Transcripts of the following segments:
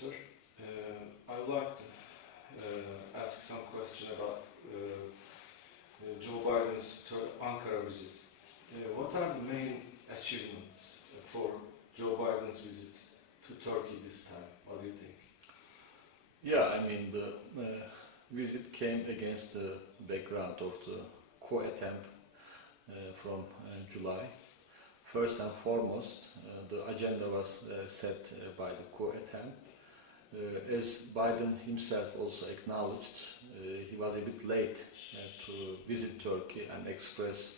Professor. I would like to ask some question about Joe Biden's Ankara visit. What are the main achievements for Joe Biden's visit to Turkey this time? What do you think? Yeah, I mean, the visit came against the background of the coup attempt from July. First and foremost, the agenda was set by the coup attempt. As Biden himself also acknowledged, he was a bit late to visit Turkey and express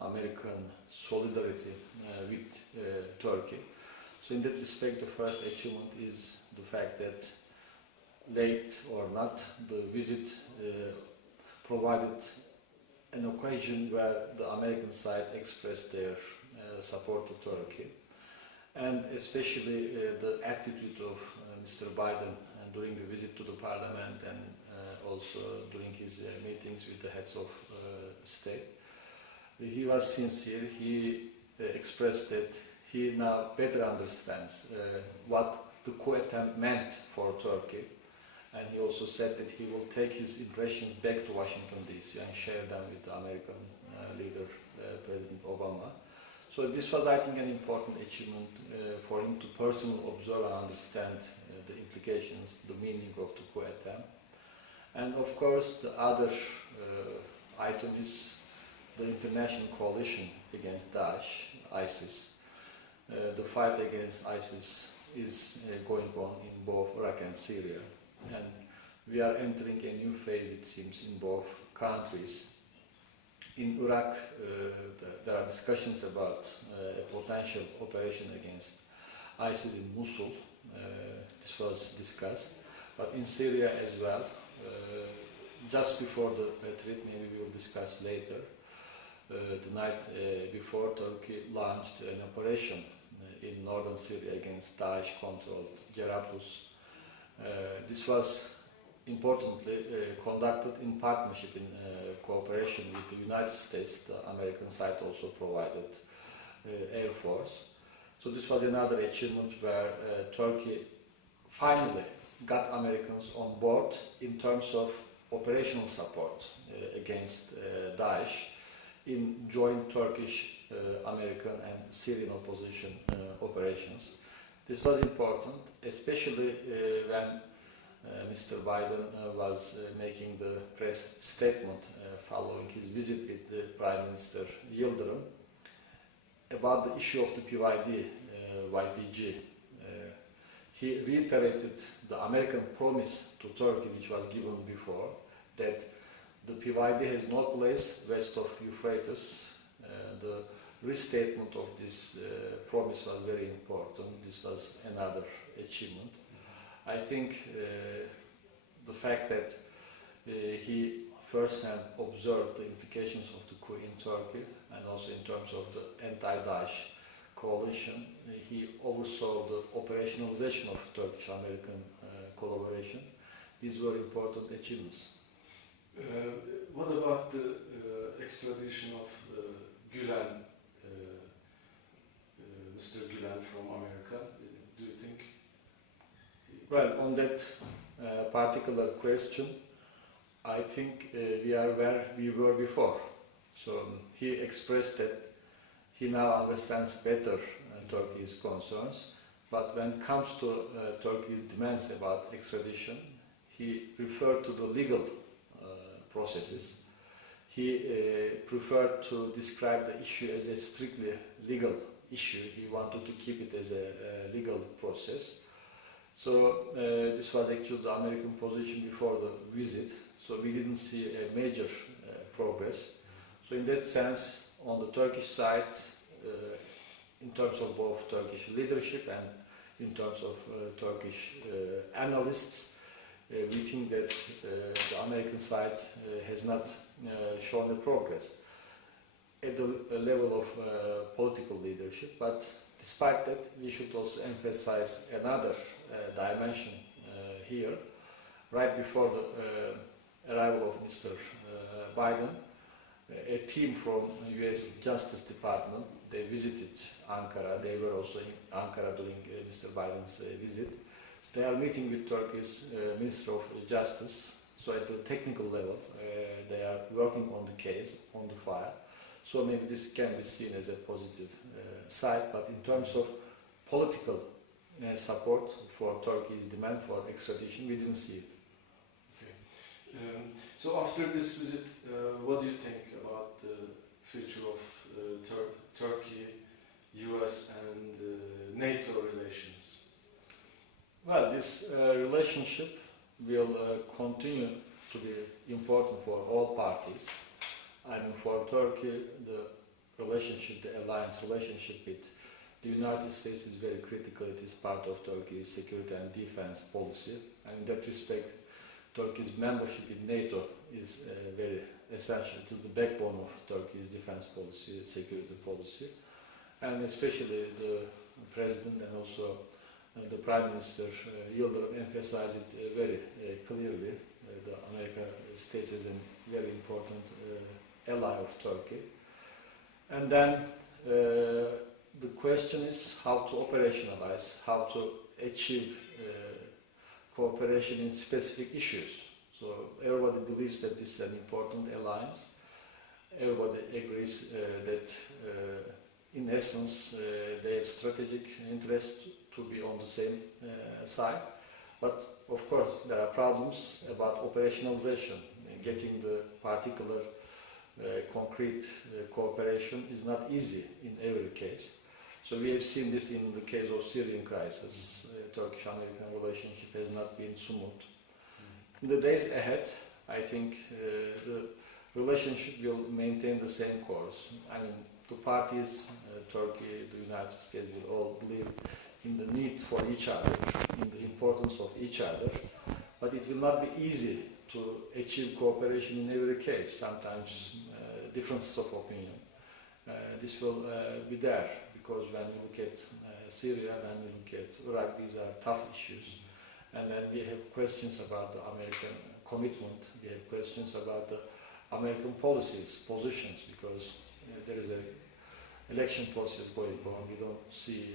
American solidarity with Turkey. So in that respect, the first achievement is the fact that, late or not, the visit provided an occasion where the American side expressed their support to Turkey, and especially the attitude of Mr. Biden during the visit to the parliament and also during his meetings with the heads of state. He was sincere. He expressed that he now better understands what the coup attempt meant for Turkey, and he also said that he will take his impressions back to Washington DC and share them with the American leader, President Obama. So this was, I think, an important achievement for him to personally observe and understand the implications, the meaning of the coup attempt. And of course, the other item is the international coalition against Daesh, ISIS. The fight against ISIS is going on in both Iraq and Syria. And we are entering a new phase, it seems, in both countries. In Iraq, there are discussions about a potential operation against ISIS in Mosul. This was discussed. But in Syria as well, just before the trip, maybe we will discuss later, the night before, Turkey launched an operation in northern Syria against Daesh-controlled Jarabulus. This was importantly conducted in partnership, in cooperation with the United States. The American side also provided Air Force. So this was another achievement where Turkey finally got Americans on board in terms of operational support against Daesh in joint Turkish, American and Syrian opposition operations. This was important, especially when Mr. Biden was making the press statement following his visit with the Prime Minister Yildirim about the issue of the PYD, YPG. He reiterated the American promise to Turkey, which was given before, that the PYD has no place west of Euphrates. The restatement of this promise was very important. This was another achievement. I think the fact that he firsthand observed the implications of the coup in Turkey and also in terms of the anti-Daesh coalition, he oversaw the operationalization of Turkish-American collaboration. These were important achievements. What about the extradition of Gülen, Mr. Gülen from America? Do you think? Well, on that particular question, I think we are where we were before. So he expressed that he now understands better Turkey's concerns, but when it comes to Turkey's demands about extradition, he referred to the legal processes. He preferred to describe the issue as a strictly legal issue. He wanted to keep it as a legal process. So this was actually the American position before the visit. So we didn't see a major progress. So in that sense, on the Turkish side, in terms of both Turkish leadership and in terms of Turkish analysts, we think that the American side has not shown the progress at the level of political leadership. But despite that, we should also emphasize another dimension here. Right before the arrival of Mr. Biden, a team from the US Justice Department, they visited Ankara. They were also in Ankara during Mr. Biden's visit. They are meeting with Turkey's Minister of Justice. So at the technical level, they are working on the case, on the file. So maybe this can be seen as a positive side, but in terms of political support for Turkey's demand for extradition, we didn't see it. So after this visit, what do you think about the future of Turkey, US and NATO relations? Well, this relationship will continue to be important for all parties. I mean, for Turkey, the relationship, the alliance relationship with the United States is very critical. It is part of Turkey's security and defense policy. And in that respect, Turkey's membership in NATO is very essential. It is the backbone of Turkey's defense policy, security policy. And especially the President and also the Prime Minister Yildirim emphasized it very clearly. The American States is a very important ally of Turkey. And then the question is how to operationalize, how to achieve cooperation in specific issues. So everybody believes that this is an important alliance. Everybody agrees that in essence they have strategic interest to be on the same side. But of course there are problems about operationalization. Getting the particular concrete cooperation is not easy in every case. So we have seen this in the case of Syrian crisis. Turkish-American relationship has not been smooth. In the days ahead, I think the relationship will maintain the same course. I mean, the parties, Turkey, the United States, will all believe in the need for each other, in the importance of each other. But it will not be easy to achieve cooperation in every case. Sometimes differences of opinion. This will be there, because when we look at Syria, when we look at Iraq, these are tough issues. And then we have questions about the American commitment, we have questions about the American policies, positions, because there is an election process going on. We don't see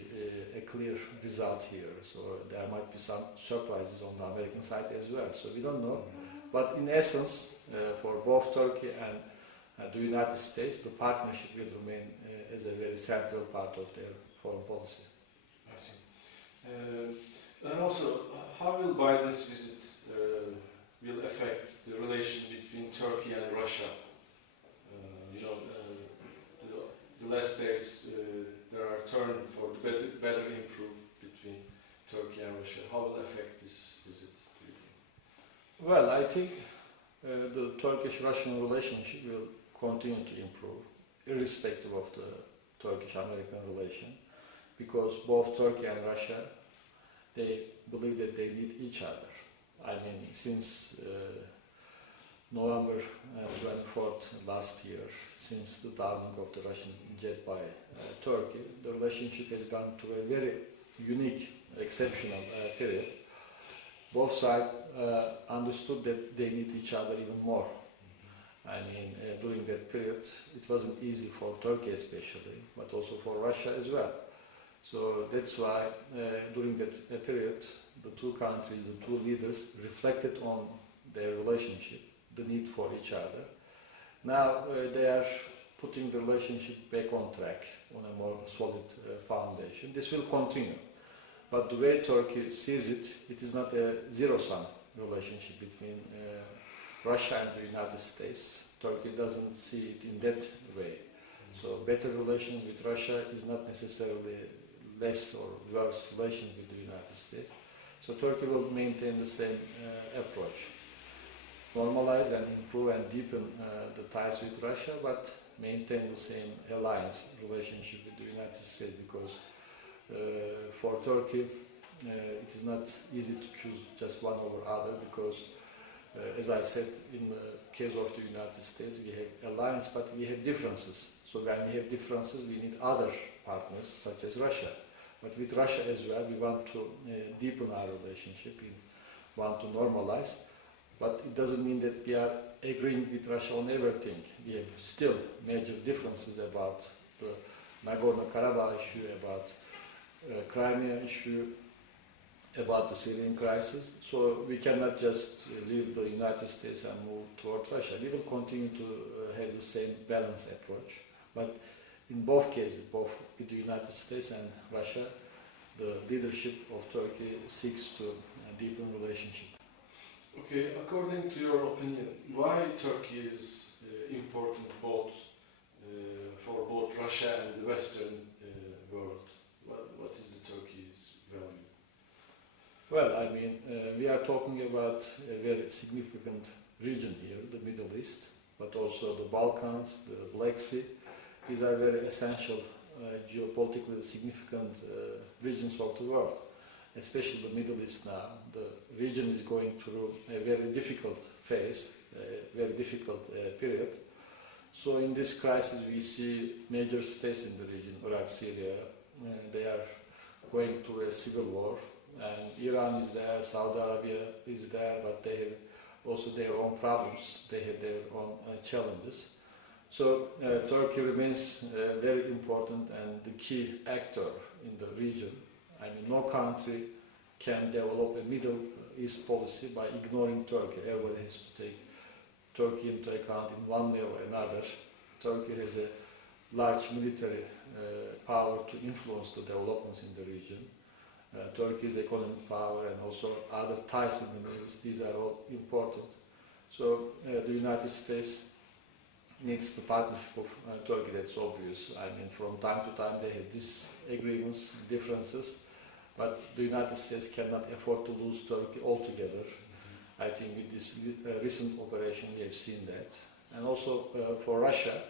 a clear result here, so there might be some surprises on the American side as well, so we don't know. But in essence, for both Turkey and the United States, the partnership will remain as a very central part of their foreign policy. I see. And also, how will Biden's visit will affect the relation between Turkey and Russia? The last days there are turns for the better improve between Turkey and Russia. How will it affect this visit? Well, I think the Turkish-Russian relationship will continue to improve, irrespective of the Turkish-American relation, because both Turkey and Russia, they believe that they need each other. I mean, since November 24th last year, since the downing of the Russian jet by Turkey, the relationship has gone through a very unique, exceptional period. Both sides understood that they need each other even more. I mean, during that period, it wasn't easy for Turkey especially, but also for Russia as well. So that's why during that period, the two countries, the two leaders reflected on their relationship, the need for each other. Now they are putting the relationship back on track, on a more solid foundation. This will continue. But the way Turkey sees it, it is not a zero-sum relationship between Russia and the United States. Turkey doesn't see it in that way. So better relations with Russia is not necessarily less or worse relations with the United States. So Turkey will maintain the same approach. Normalize and improve and deepen the ties with Russia, but maintain the same alliance relationship with the United States, because for Turkey it is not easy to choose just one over other, because as I said, in the case of the United States, we have alliance, but we have differences. So when we have differences, we need other partners, such as Russia. But with Russia as well, we want to deepen our relationship, we want to normalize. But it doesn't mean that we are agreeing with Russia on everything. We have still major differences about the Nagorno-Karabakh issue, about Crimea issue, about the Syrian crisis. So we cannot just leave the United States and move toward Russia. We will continue to have the same balanced approach. But in both cases, both with the United States and Russia, the leadership of Turkey seeks to deepen relationship. Okay, according to your opinion, why Turkey is important both for both Russia and the Western world? What is the Turkey's value? Well, I mean, we are talking about a very significant region here, the Middle East, but also the Balkans, the Black Sea. These are very essential, geopolitically significant regions of the world, especially the Middle East now. The region is going through a very difficult phase, a very difficult period. So in this crisis we see major states in the region, Iraq, Syria, they are going through a civil war, and Iran is there, Saudi Arabia is there, but they have also their own problems, they have their own challenges. So Turkey remains very important and the key actor in the region. I mean, no country can develop a Middle East policy by ignoring Turkey. Everybody has to take Turkey into account in one way or another. Turkey has a large military power to influence the developments in the region. Turkey's economic power and also other ties in the Middle East, these are all important. So the United States needs the partnership of Turkey, that's obvious. I mean, from time to time they have disagreements, differences, but the United States cannot afford to lose Turkey altogether. I think with this recent operation we have seen that. And also for Russia,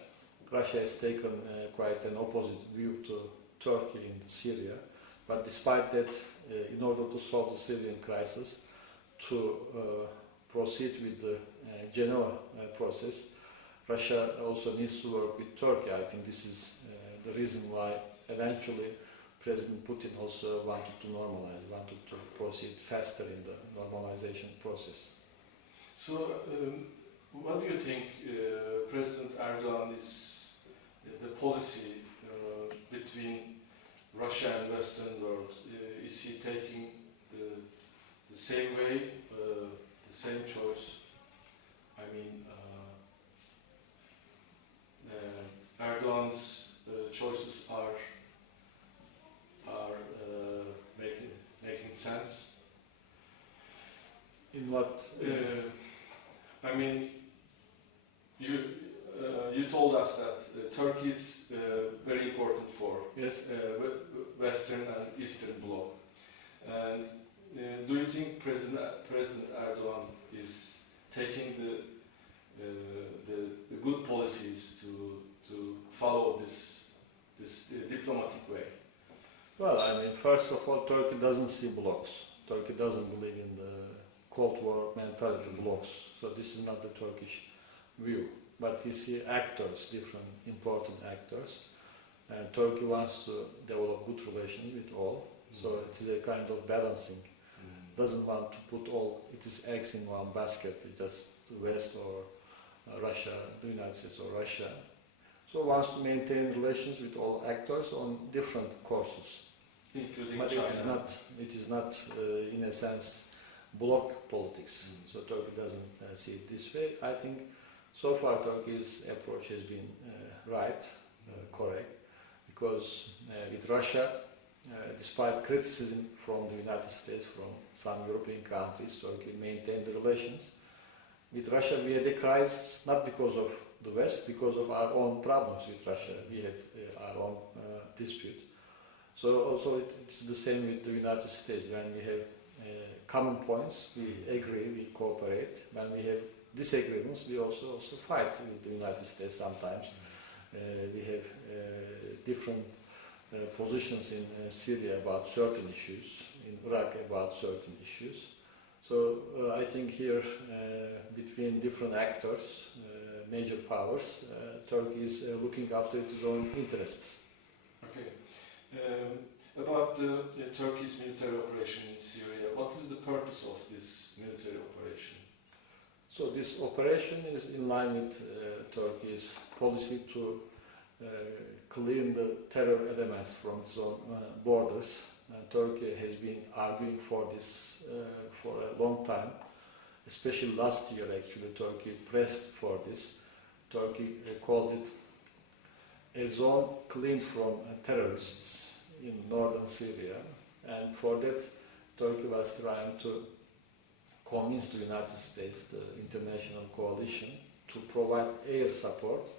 Russia has taken quite an opposite view to Turkey in Syria. But despite that, in order to solve the Syrian crisis, to proceed with the Geneva process, Russia also needs to work with Turkey. I think this is the reason why eventually President Putin also wanted to normalize, wanted to proceed faster in the normalization process. So, what do you think President Erdogan is the policy between Russia and Western world? Is he taking the same way, the same choice? I mean, Erdogan's choices are making sense. In what? I mean, you told us that Turkey is very important for Yes. Western and Eastern Bloc. And do you think President Erdogan is taking the good policies to follow this diplomatic way? Well, I mean, first of all, Turkey doesn't see blocks. Turkey doesn't believe in the Cold War mentality blocks. So this is not the Turkish view. But we see actors, different important actors. And Turkey wants to develop good relations with all. So it is a kind of balancing. Doesn't want to put all its eggs in one basket, just the West or Russia, the United States or Russia. So wants to maintain relations with all actors on different courses. Including But China. it is not in a sense, bloc politics. So Turkey doesn't see it this way. I think so far Turkey's approach has been right, correct, because with Russia, despite criticism from the United States, from some European countries, Turkey maintained the relations. With Russia we had a crisis, not because of the West, because of our own problems with Russia. We had our own dispute. So also it's the same with the United States. When we have common points, we agree, we cooperate. When we have disagreements, we also fight with the United States sometimes. We have different positions in Syria about certain issues, in Iraq about certain issues. So I think here between different actors, major powers, Turkey is looking after its own interests. Okay. About the Turkey's military operation in Syria, what is the purpose of this military operation? So this operation is in line with Turkey's policy to clean the terror elements from its own borders. Turkey has been arguing for this for a long time, especially last year actually Turkey pressed for this. Turkey called it a zone cleaned from terrorists in northern Syria, and for that Turkey was trying to convince the United States, the international coalition, to provide air support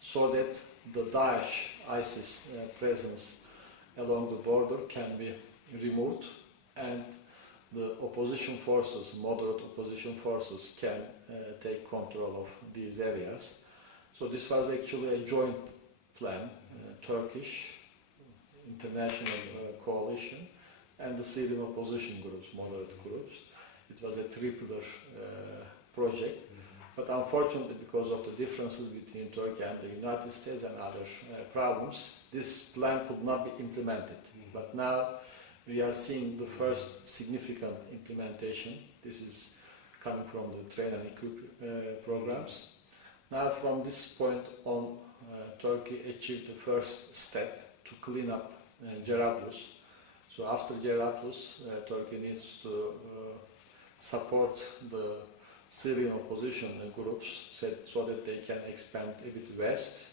so that the Daesh, ISIS presence along the border can be removed and the opposition forces, moderate opposition forces, can take control of these areas. So this was actually a joint plan, Turkish, international coalition, and the Syrian opposition groups, moderate groups. It was a triple project, but unfortunately because of the differences between Turkey and the United States and other problems, this plan could not be implemented. But now we are seeing the first significant implementation. This is coming from the train and equip programs. Now from this point on, Turkey achieved the first step to clean up Jarabulus. So after Jarabulus, Turkey needs to support the Syrian opposition groups so that they can expand a bit west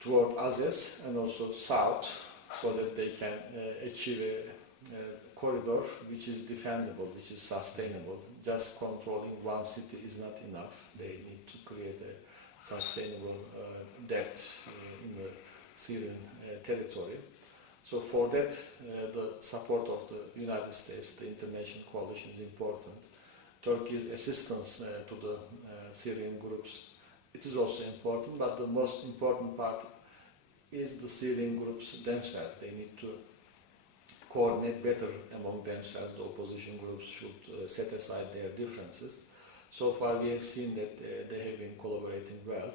toward Azez and also south, so that they can achieve a corridor which is defendable, which is sustainable. Just controlling one city is not enough. They need to create a sustainable depth in the Syrian territory. So for that, the support of the United States, the international coalition, is important. Turkey's assistance to the Syrian groups, it is also important, but the most important part is the Syrian groups themselves. They need to coordinate better among themselves. The opposition groups should set aside their differences. So far we have seen that they have been collaborating well,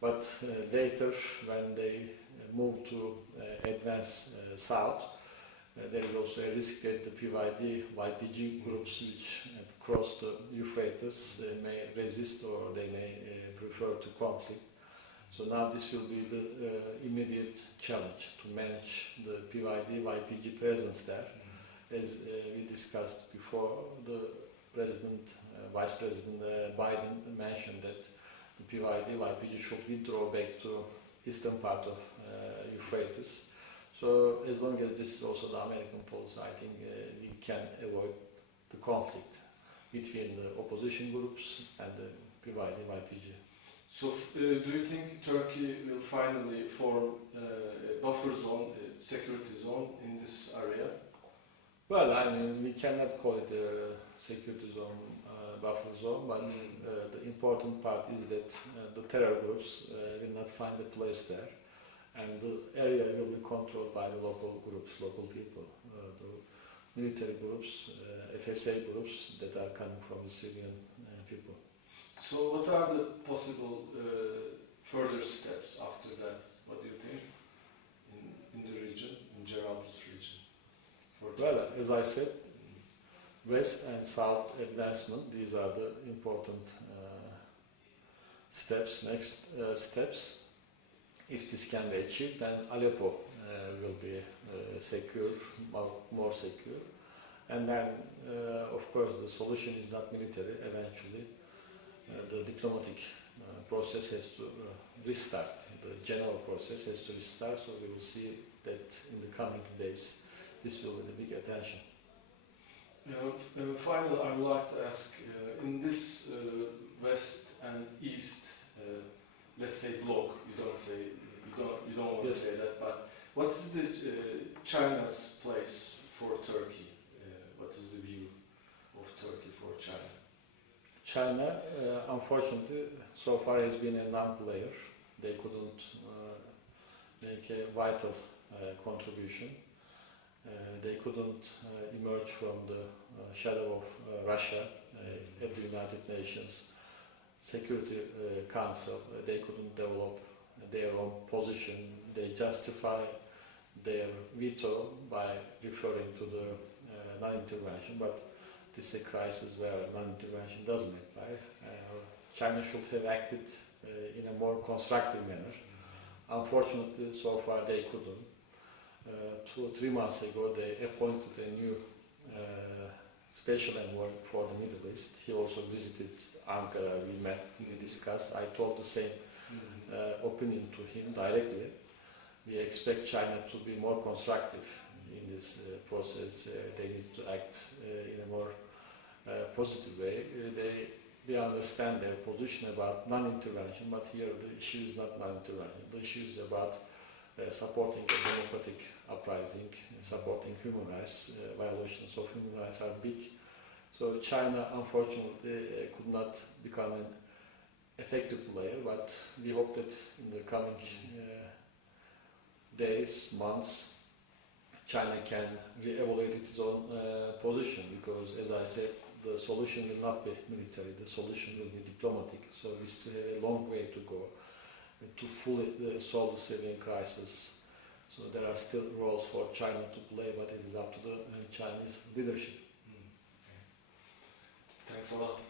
but later when they move to advance south, there is also a risk that the PYD, YPG groups which cross the Euphrates may resist, or they may prefer to conflict. So now this will be the immediate challenge, to manage the PYD, YPG presence there. As we discussed before, the Vice President Biden mentioned that the PYD, YPG should withdraw back to eastern part of Euphrates. So as long as this is also the American policy, I think we can avoid the conflict between the opposition groups and the PYD, YPG. So do you think Turkey will finally form a buffer zone, a security zone in this area? Well, I mean, we cannot call it a security zone, buffer zone, but the important part is that the terror groups will not find a place there, and the area will be controlled by the local groups, local people, the military groups, FSA groups that are coming from the Syrian people. So what are the possible further steps after that? What do you think in the region, in Jarabulus region? Well, as I said, west and south advancement, these are the important steps, next steps. If this can be achieved, then Aleppo will be secure, more secure. And then, of course, the solution is not military. Eventually, the diplomatic process has to restart. The general process has to restart, so we will see that in the coming days. This will be the big attention. Finally, I would like to ask, in this west and east, let's say bloc, you don't want Yes. to say that, but what is the China's place for Turkey? What is the view of Turkey for China? China, unfortunately, so far has been a non-player. They couldn't make a vital contribution. They couldn't emerge from the shadow of Russia at the United Nations Security Council. They couldn't develop their own position. They justify their veto by referring to the non-intervention, but this is a crisis where non-intervention doesn't apply. China should have acted in a more constructive manner. Unfortunately, so far they couldn't. 2 or 3 months ago, they appointed a new special envoy for the Middle East. He also visited Ankara. We met, we discussed. I told the same opinion to him directly. We expect China to be more constructive in this process. They need to act in a more positive way. We understand their position about non-intervention, but here the issue is not non-intervention. The issue is about supporting a democratic uprising, supporting human rights. Violations of human rights are big. So China, unfortunately, could not become an effective player, but we hope that in the coming days, months, China can re-evaluate its own position, because, as I said, the solution will not be military, the solution will be diplomatic. So we still have a long way to go to fully solve the Syrian crisis. So there are still roles for China to play, but it is up to the Chinese leadership. Okay. Thanks a lot.